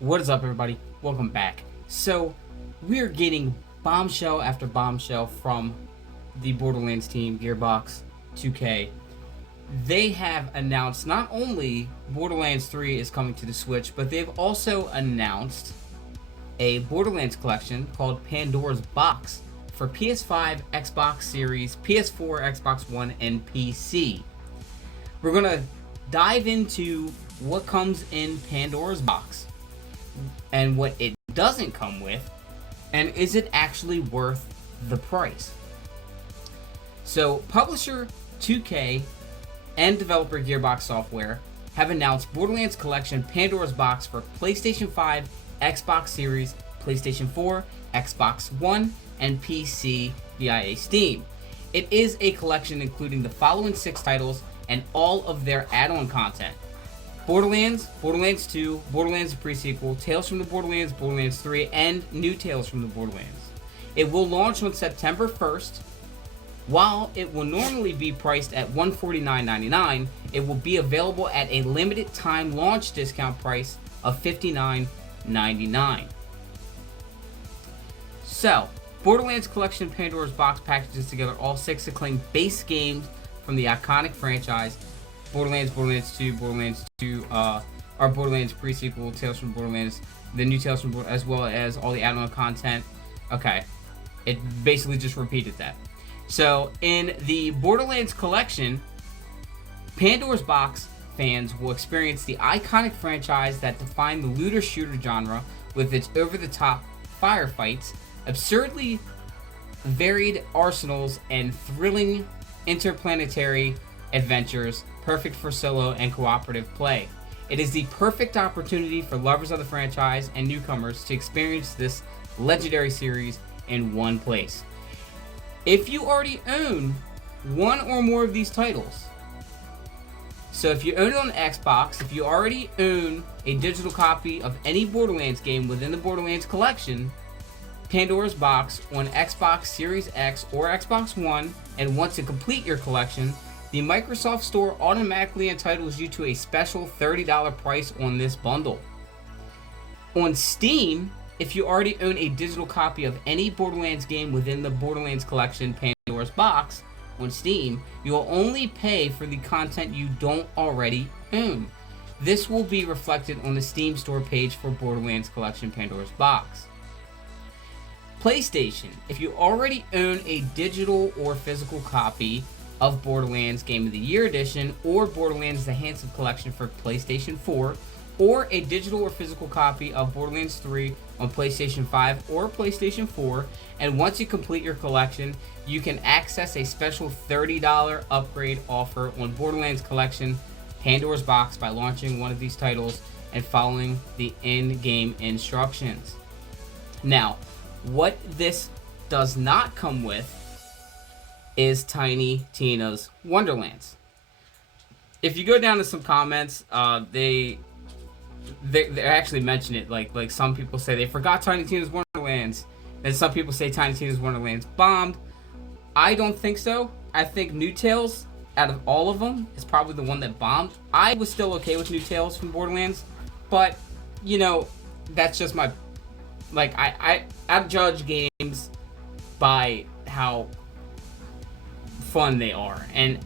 What is up, everybody? Welcome back. So, we're getting bombshell after bombshell from the Borderlands team, Gearbox, 2K. They have announced not only Borderlands 3 is coming to the Switch, but they've also announced a Borderlands collection called Pandora's Box for PS5, Xbox Series, PS4, Xbox One, and PC. We're going to dive into what comes in Pandora's Box and what it doesn't come with, and is it actually worth the price? So, publisher 2K and developer Gearbox Software have announced Borderlands Collection Pandora's Box for PlayStation 5, Xbox Series, PlayStation 4, Xbox One, and PC via Steam. It is a collection including the following 6 titles and all of their add-on content: Borderlands, Borderlands 2, Borderlands the Pre-Sequel, Tales from the Borderlands, Borderlands 3, and new Tales from the Borderlands. It will launch on September 1st. While it will normally be priced at $149.99, it will be available at a limited time launch discount price of $59.99. So, Borderlands Collection Pandora's Box packages together all 6 acclaimed base games from the iconic franchise: Borderlands, Borderlands 2, Borderlands 2, our Borderlands Pre-Sequel, Tales from Borderlands, the new Tales from Borderlands, as well as all the add-on content. Okay, it basically just repeated that. So, in the Borderlands Collection, Pandora's Box fans will experience the iconic franchise that defined the looter-shooter genre with its over-the-top firefights, absurdly varied arsenals, and thrilling interplanetary adventures, perfect for solo and cooperative play. It is the perfect opportunity for lovers of the franchise and newcomers to experience this legendary series in one place. If you already own one or more of these titles, so if you own it on Xbox, if you already own a digital copy of any Borderlands game within the Borderlands collection, Pandora's Box on Xbox Series X or Xbox One, and want to complete your collection, the Microsoft Store automatically entitles you to a special $30 price on this bundle. On Steam, if you already own a digital copy of any Borderlands game within the Borderlands Collection Pandora's Box on Steam, you will only pay for the content you don't already own. This will be reflected on the Steam Store page for Borderlands Collection Pandora's Box. PlayStation, if you already own a digital or physical copy of Borderlands Game of the Year Edition or Borderlands The Handsome Collection for PlayStation 4, or a digital or physical copy of Borderlands 3 on PlayStation 5 or PlayStation 4, and once you complete your collection, you can access a special $30 upgrade offer on Borderlands Collection Pandora's Box by launching one of these titles and following the in-game instructions. Now, what this does not come with is Tiny Tina's Wonderlands. If you go down to some comments, they actually mention it. Like some people say they forgot Tiny Tina's Wonderlands, and some people say Tiny Tina's Wonderlands bombed. I don't think so. I think New Tales, out of all of them, is probably the one that bombed. I was still okay with New Tales from Borderlands, but you know, that's just my, like, I judge games by how fun they are. And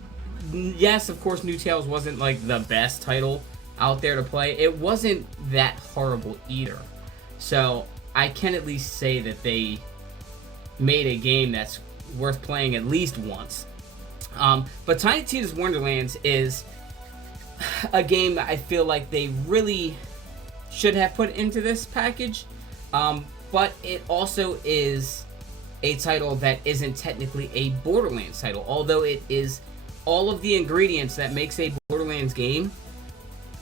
yes, of course, New Tales wasn't like the best title out there to play. It wasn't that horrible either. So I can at least say that they made a game that's worth playing at least once. But Tiny Tina's Wonderlands is a game that I feel like they really should have put into this package. But it also is a title that isn't technically a Borderlands title, although it is all of the ingredients that makes a Borderlands game.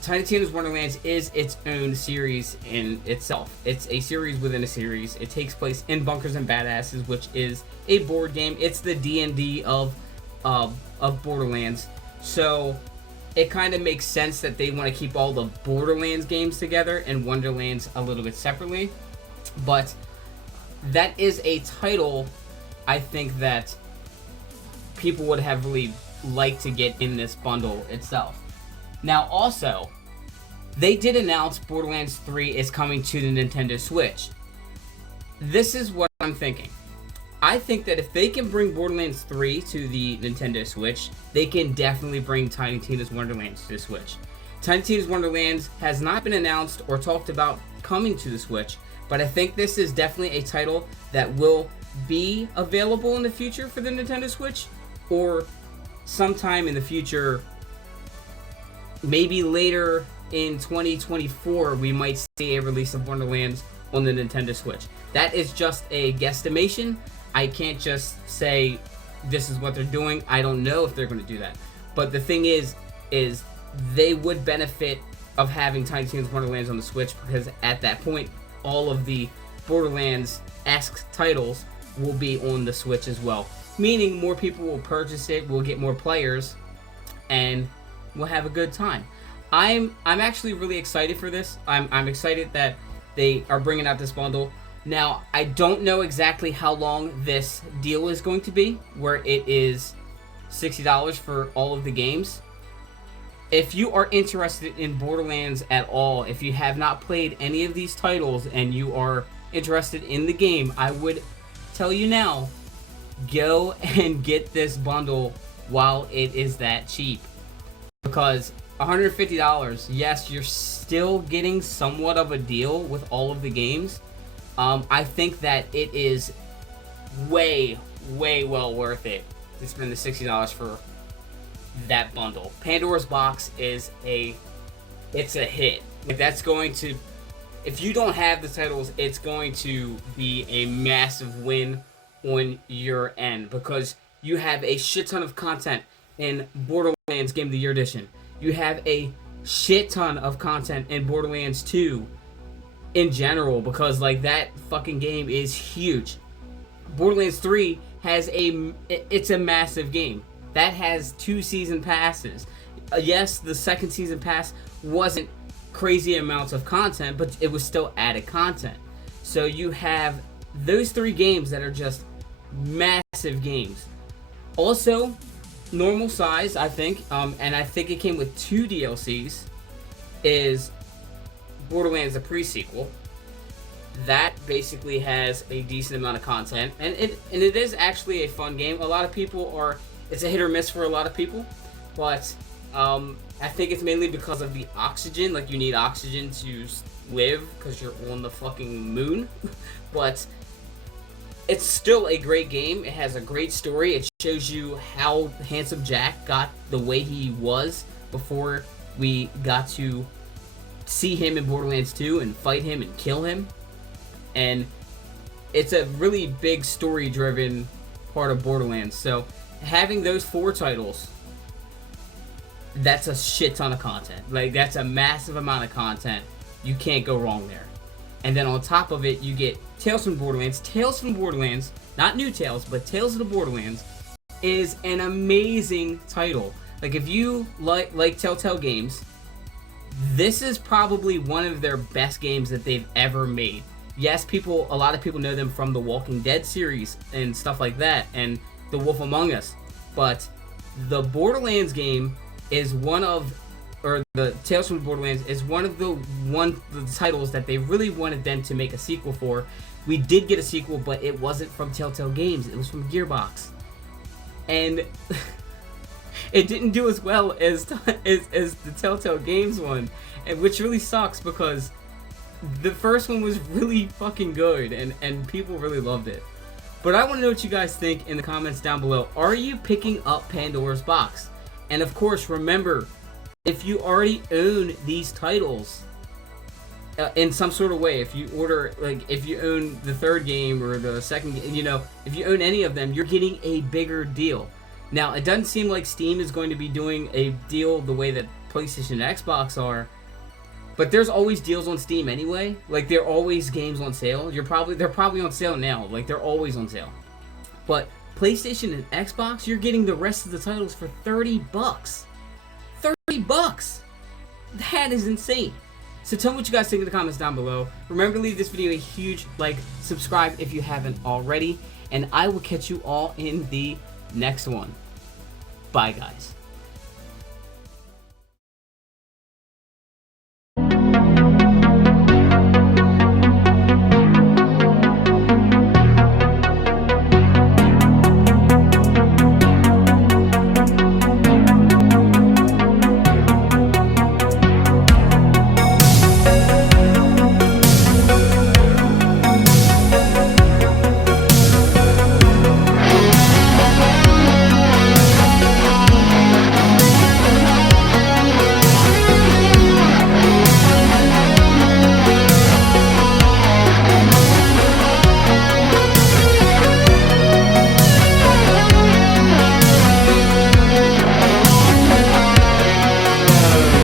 Tiny Tina's Wonderlands is its own series in itself. It's a series within a series. It takes place in Bunkers and Badasses, which is a board game. It's the D&D of Borderlands. So it kind of makes sense that they want to keep all the Borderlands games together and Wonderlands a little bit separately. But that is a title I think that people would have really liked to get in this bundle itself. Now also, they did announce Borderlands 3 is coming to the Nintendo Switch. This is what I'm thinking. I think that if they can bring Borderlands 3 to the Nintendo Switch, they can definitely bring Tiny Tina's Wonderlands to the Switch. Tiny Tina's Wonderlands has not been announced or talked about coming to the Switch, but I think this is definitely a title that will be available in the future for the Nintendo Switch, or sometime in the future, maybe later in 2024, we might see a release of Wonderlands on the Nintendo Switch. That is just a guesstimation. I can't just say this is what they're doing. I don't know if they're going to do that. But the thing is they would benefit of having Tiny Tina's Wonderlands on the Switch, because at that point, all of the Borderlands-esque titles will be on the Switch as well. Meaning more people will purchase it, we'll get more players, and we'll have a good time. I'm actually really excited for this. I'm excited that they are bringing out this bundle. Now, I don't know exactly how long this deal is going to be, where it is $60 for all of the games. If you are interested in Borderlands at all, if you have not played any of these titles and you are interested in the game, I would tell you now, go and get this bundle while it is that cheap. Because $150, yes, you're still getting somewhat of a deal with all of the games. I think that it is way well worth it to spend the $60 for that bundle. Pandora's Box is it's a hit. Like, that's going to, if you don't have the titles, it's going to be a massive win on your end, because you have a shit ton of content in Borderlands Game of the Year Edition. You have a shit ton of content in Borderlands 2 in general, because like that fucking game is huge. Borderlands 3 has it's a massive game that has 2 season passes. Yes, the second season pass wasn't crazy amounts of content, but it was still added content. So you have those 3 games that are just massive games. Also, normal size, I think, and I think it came with 2 DLCs, is Borderlands, the pre-sequel. That basically has a decent amount of content, and it is actually a fun game. A lot of people it's a hit or miss for a lot of people, but I think it's mainly because of the oxygen. Like, you need oxygen to live because you're on the fucking moon. But it's still a great game. It has a great story. It shows you how Handsome Jack got the way he was before we got to see him in Borderlands 2 and fight him and kill him. And it's a really big story-driven part of Borderlands. So having those 4 titles, that's a shit ton of content. Like, that's a massive amount of content. You can't go wrong there. And then on top of it, you get Tales from Borderlands. Tales from Borderlands, not New Tales, but Tales of the Borderlands, is an amazing title. Like, if you like Telltale games, this is probably one of their best games that they've ever made. Yes, a lot of people know them from the Walking Dead series and stuff like that, and The Wolf Among Us. But the Borderlands game is the Tales from Borderlands is one of the titles that they really wanted them to make a sequel for. We did get a sequel, but it wasn't from Telltale Games. It was from Gearbox. And it didn't do as well as the Telltale Games one, which really sucks, because the first one was really fucking good, and people really loved it. But I want to know what you guys think in the comments down below. Are you picking up Pandora's Box? And of course, remember, if you already own these titles in some sort of way, if you order, like, if you own the 3rd game or the 2nd game, if you own any of them, you're getting a bigger deal. Now, it doesn't seem like Steam is going to be doing a deal the way that PlayStation and Xbox are, but there's always deals on Steam anyway. Like, there are always games on sale. They're probably on sale now. Like, they're always on sale. But PlayStation and Xbox, you're getting the rest of the titles for $30. $30! That is insane. So tell me what you guys think in the comments down below. Remember to leave this video a huge like, subscribe if you haven't already, and I will catch you all in the next one. Bye, guys.